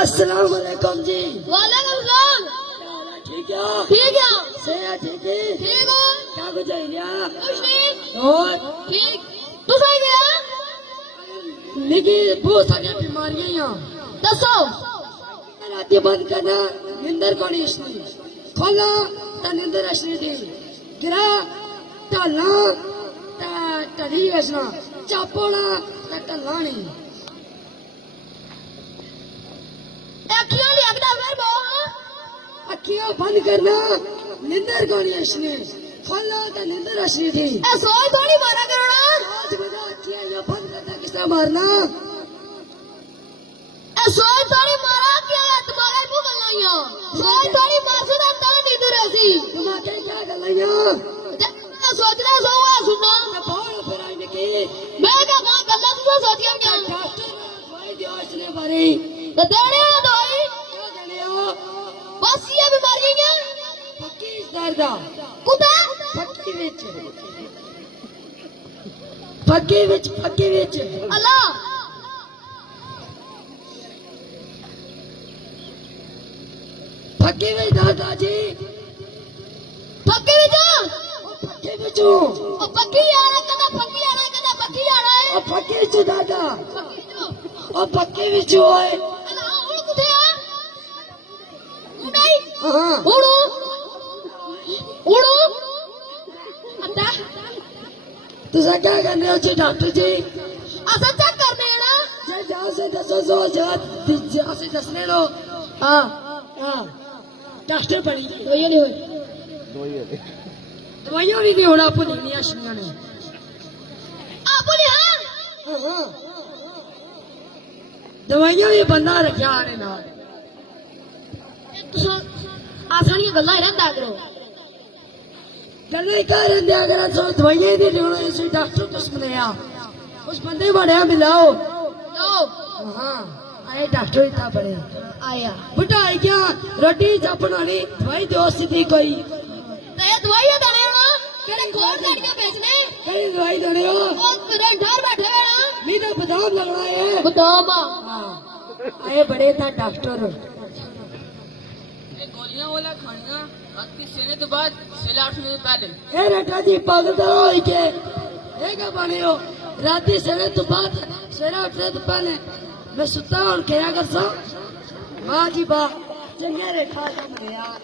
अस्सलाम वालेकुम जी। वालेकुम सलाम। ठीक है? ठीक है। सेहत ठीक है? ठीक हो? क्या कुछ है क्या? कुछ नहीं। और ठीक। तू सही गया? निकी बहुत सारी बीमारियां यहाँ। दसो। राती बंद करना निंदर को नहीं इसने खोला ता निंदर असली थी गिरा टाला ता टली असना चापोला ता टला नहीं अखियां नहीं अगला फिर बो। अखियां बंद करना निंदर को नहीं इसने खोला ता निंदर असली थी ए सोई थोड़ी मारा करो ना। आज बजा अखियां जो बंद करना किसने मारना ए सोई थोड़ी मारा क्या है तुम्हारे मुंह गलाइयां। सोई थोड़ी मासूदा ता नहीं दुरेसी। तुम्हारे क्या गलाइया ए सोचना सोवा सुना। मैं बहुत फराई निकी मैं क्या कहां गल्ला तू सोचियां क्या। डॉक्टर भाई दियो इसने बारी तो देने हो दवाई। क्या देने हो बस ये बीमारी क्या पक्की दर्दा कुत्ता पक्की विच पक्की विच अल्लाह पक्की विच दादाजी पक्की भी जा। पक्की विचो ओ पक्की यार कदा पक्की यार कदा पक्की यार है। ओ पक्की विचो दादा पक्की जो ओ पक्की विचो है अल्लाह उड़ कुथे है उड़ाई हां उड़ो उड़ो अत्ता तुसा क्या करने हो जी डॉक्टर जी असा चेक करने है ना। जे जा से दसो जो जा से दसने लो हां हां डॉक्टर बनी दवाई नहीं होई दवाइयां भी नहीं होना अपनी नहीं आशियां ने आ बोले हां हां दवाइयां भी बंदा रखा ने नाल तुसा आसानी गल्ला है ना करो। गल्ला कर रहे अगर सो दवाइयां दी लेना इसी डॉक्टर को सुनया उस बंदे बड़े मिलाओ लो हां अरे डॉक्टर इतना बड़े आया बेटा क्या रोटी चापनानी दवाई दो सीधी कोई ते दवाई देने ना केड़े कोड करके बेचने कई दवाई देने हो ओ रेंडर बैठे हैं ना मीठा बादाम लगना है बदाम हाँ आए बड़े था डॉक्टर गोलियां वाला खाना रात की सोने के बाद सोने 8 मिनट पहले ए बेटा जी पागल हो के ये क्या बने हो राती सोने तो बाद सोने उठने तो पहले मैं सुता और क्या कर सा वाह जी वाह चंगे रे खा तुम यार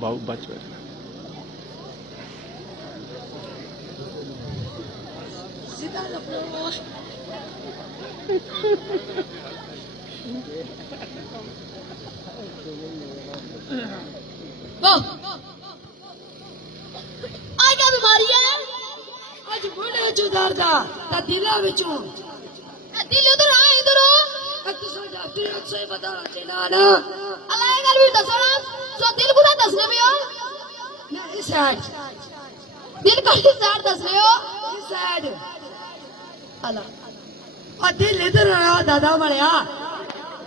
बहुत बच सीधा रखो वो आ क्या बीमारी है आज बड़े चुदार दा ता दिला विचों दिल उधर आ इधर तुसा डॉक्टर से बता चला ना अल्लाह गल भी दसो ना सो दिल कुदा दसने में हो मैं इस साइड दिल का साथ दसने हो इस साइड अल्लाह और दिल इधर आ दादा मड़िया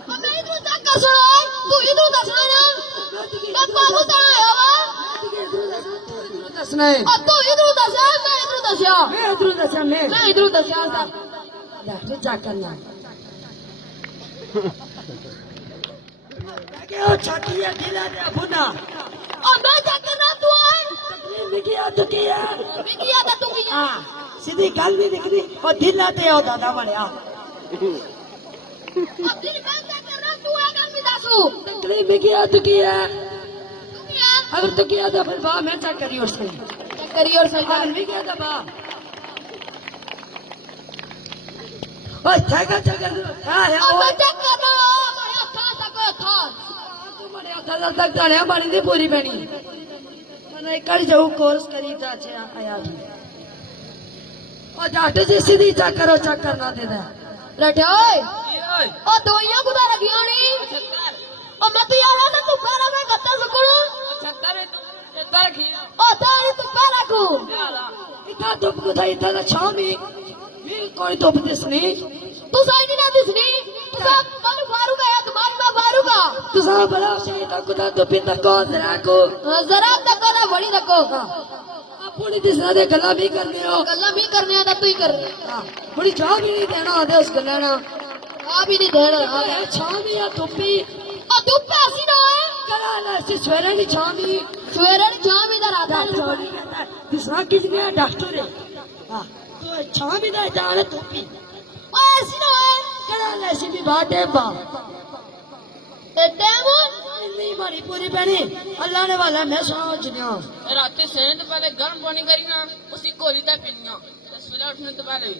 मैं इधर तक कर सुनो तू इधर दसना ना मैं बाबू ता आया वा दसना है और तू इधर दसा मैं इधर दसया मैं उधर दसा मैं इधर दसया सा डॉक्टर चेक करना क्या हो छाती है दिला दे बुना और मैं चेक करना तू आए तकलीफ भी किया तो किया बिकिया ता तू किया हाँ सीधी गल भी निकली और दिल आते हो दादा मड़िया और दिल मैं चेक करना तू है गल भी दसू तकलीफ भी किया तो किया तू किया अगर तो किया तो फिर वाह मैं चेक करी और सही चेक करिए और सही अगर भी किया तो वाह ओए चेक कर हाँ है और ओए मैं चेक करना हमारे था तक था तुम्हारे असल तक जाने हमारी थी पूरी बनी मैंने कर जाऊँ कोर्स करी था अच्छे आया भी और डॉक्टर जी सीधी चेक करो चेक करना देता बैठे ओए ये ओए ओ दोइयां कुदा लगियां नी 70 ओ मत यार ना तू पैरा में गत्ता सुकणो 70 है तू 70 खिया ओ तारी तू पैरा को यारा इतना धूप को था इतना छाव नहीं 20 कोई तो दिसनी तू साइड ना दिसनी तू सब बालू फारूक है तुम्हारी मां फारूक है तू सा बड़ा से तक दा तो पिता को जरा को जरा तक ना बड़ी तक पूरी दिसना दे गल्ला भी करने हो गल्ला भी करने आ तू ही कर पूरी जवाब ही नहीं देना आदे उस गल्ला ना आ भी नहीं देना अरे छावी या टोपी और तू पैसी ना है करा ना से सवेरे की छावी सवेरे जाम इधर आता है दिसना किसने डॉक्टर है हां तो छावी दा जाने टोपी ऐसी ना है करा ना से भी बात है बा टाइम नहीं मारी पूरी बनी अल्लाह ने वाला मैं समझ गया रात के सोने तो पहले गर्म पानी करी ना उसी कोली तक पीनी हो सवेला उठने तो पहले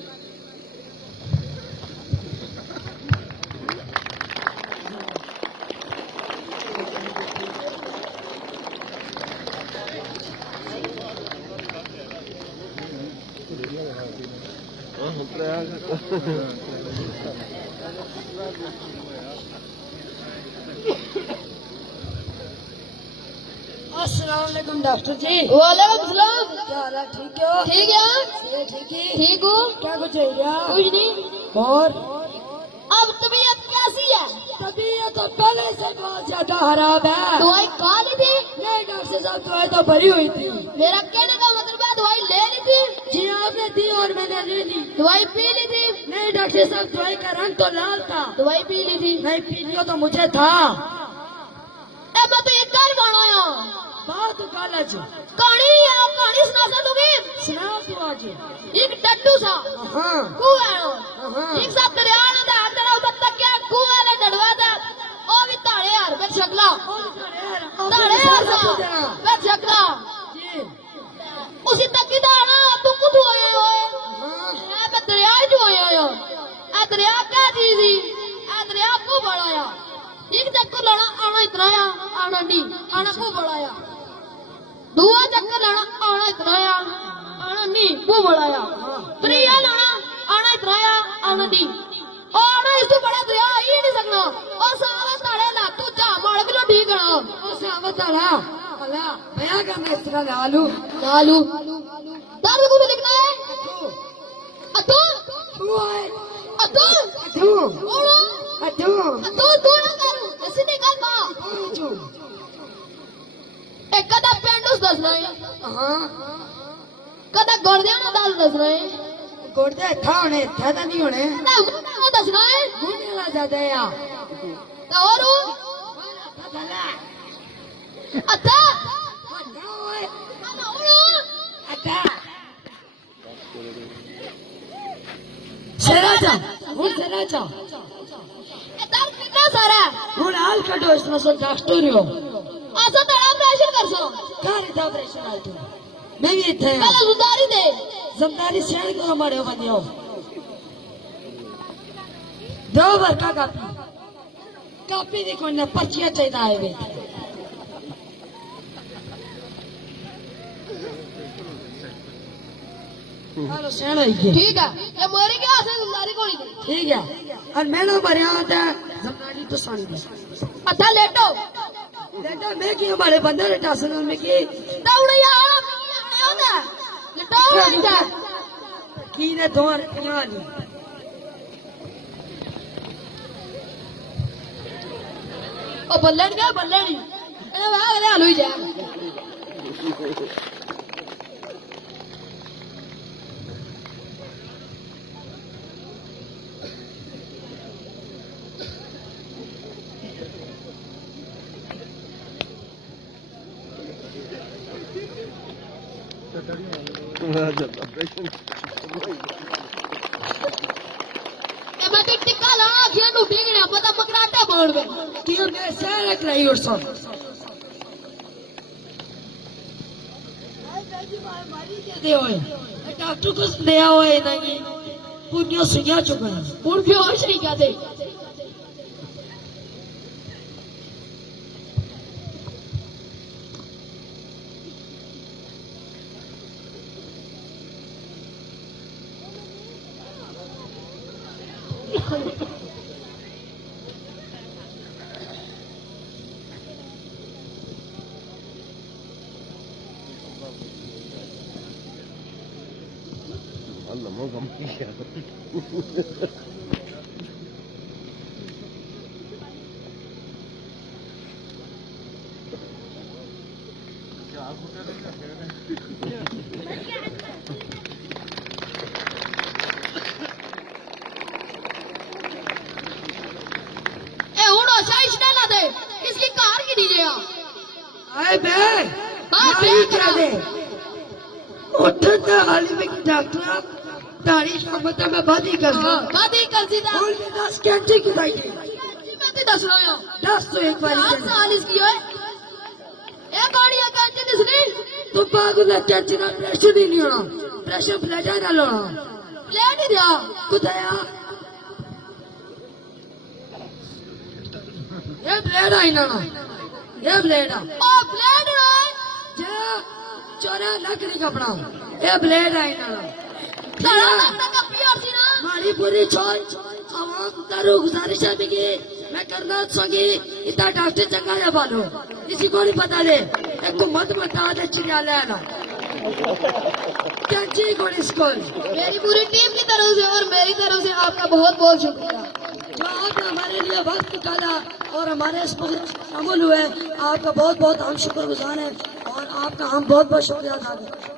अस्सलाम वालेकुम डॉक्टर जी वालेकुम सलाम क्या हाल है ठीक हो ठीक है ये ठीक है ठीक हूँ क्या कुछ है क्या कुछ नहीं और अब तबीयत कैसी है तबीयत तो पहले से बहुत ज्यादा खराब है दवाई खा ली थी नहीं डॉक्टर साहब दवाई तो भरी हुई थी मेरा कहने का मतलब है दवाई ले ली थी जी आपने दी और मैंने ले ली दवाई पी ली थी नहीं डॉक्टर साहब दवाई का रंग तो लाल था दवाई पी ली थी नहीं पी लियो तो मुझे था ए मैं तो एक घर बनाया बहुत कॉलेज कहानी सुना सकूंगी सुना तू आज एक टट्टू सा हाँ कुआं हाँ एक साथ दरिया ने दा तेरा उधर तक क्या कुआं ने डड़वा दा ओ भी ताड़े यार मैं शकला ताड़े यार सा मैं शकला जी उसी तक की दाना तू कुछ होए होए हाँ मैं दरिया जो होए हो ए दरिया क्या चीज थी ए दरिया को बढ़ाया एक चक्कर लड़ा आना इतना आना नहीं आना को बढ़ाया दूसरा चक्कर लड़ा आना इतना आना नहीं को बढ़ाया त्रिया लड़ा आना इतना आना नहीं आना इससे बड़ा दरिया ही नहीं सकना और सारा ताड़े ला तू जा मार किलो ठीक है ओ सावत आला अला भैया का मैं इसका लालू लालू दारू को भी लिखना है अतो तू है अतो तू और तू तू ना कर ऐसे नहीं कर बा तू एक कदा पेंडूस दसना है हाँ कदा गोरदिया ना दाल दसना है गोड़े था होने था तो नहीं होने कदा मुंह दसना है घूमने वाला ज्यादा है यार तो और अता ना और सराजा हूँ सराजा दाल कितना सारा हूँ हाल कटो इसमें सो डॉक्टर हो ऐसा तड़ा प्रेशर कर सो कार था ऑपरेशन आल तू मैं भी थे पहले उधारी दे जमदारी शेयर करो मारे बनियो दो बार का कापी देखो ना पर्चियां चाहिए आए वे हेलो सेना ही के ठीक है ये मरी क्या से उधारी कोई ठीक है और मैंने भरिया था जमदारी तो सानी दे अच्छा लेटो बेटा मैं क्यों बड़े बंदर टासन में की दौड़िया आना लेटो बेटा की ने दोर यानी ओ बल्लन क्या बल्लन ए भाग ले आलू जा मैं तो टिक्का लगा आखियां नु बिगड़ा पता मकराटा बोल में क्यों मैं सारा कराई और सो दे होए डॉक्टर को दया होए ना कि पुण्य सुया चुका है पुर बेहोश नहीं क्या दे Allah mau kamu ए हुण शाही स्टाइल दे इसकी कार की दीजिए आए बे बाप नहीं रे। क्या दे उठता हाली में डॉक्टर तारीफ का मतलब मैं बात ही कर रहा हूँ बात ही कर सी दा और ये 10 कैंची की भाई थी मैं ते दस रहा हूं 10 तो एक बार 4 साल इसकी है ए गाड़ी का जिसने तो पागल है कैंची ना प्रेशर ही नहीं होना प्रेशर प्लेटर ना लोना ले नहीं दिया कुदाया ये ब्लेड आई ना ये ब्लेड आ ओ ब्लेड है जे चोरा लकड़ी कपड़ा ये ब्लेड आई ना तारा लगता का प्यार सी ना हमारी पूरी छोड़ आवाम तारू गुजारिश है कि मैं करना संगी इतना डॉक्टर चंगा है बालो किसी को नहीं पता ले एक को मत बता दे चिड़िया लेना कैंची को स्कूल मेरी पूरी टीम की तरफ से और मेरी तरफ से आपका बहुत बहुत शुक्रिया जो आपने हमारे लिए वक्त निकाला और हमारे इस प्रोग्राम में शामिल हुए आपका बहुत बहुत हम शुक्रगुजार हैं और आपका हम बहुत बहुत शुक्रिया अदा करते हैं।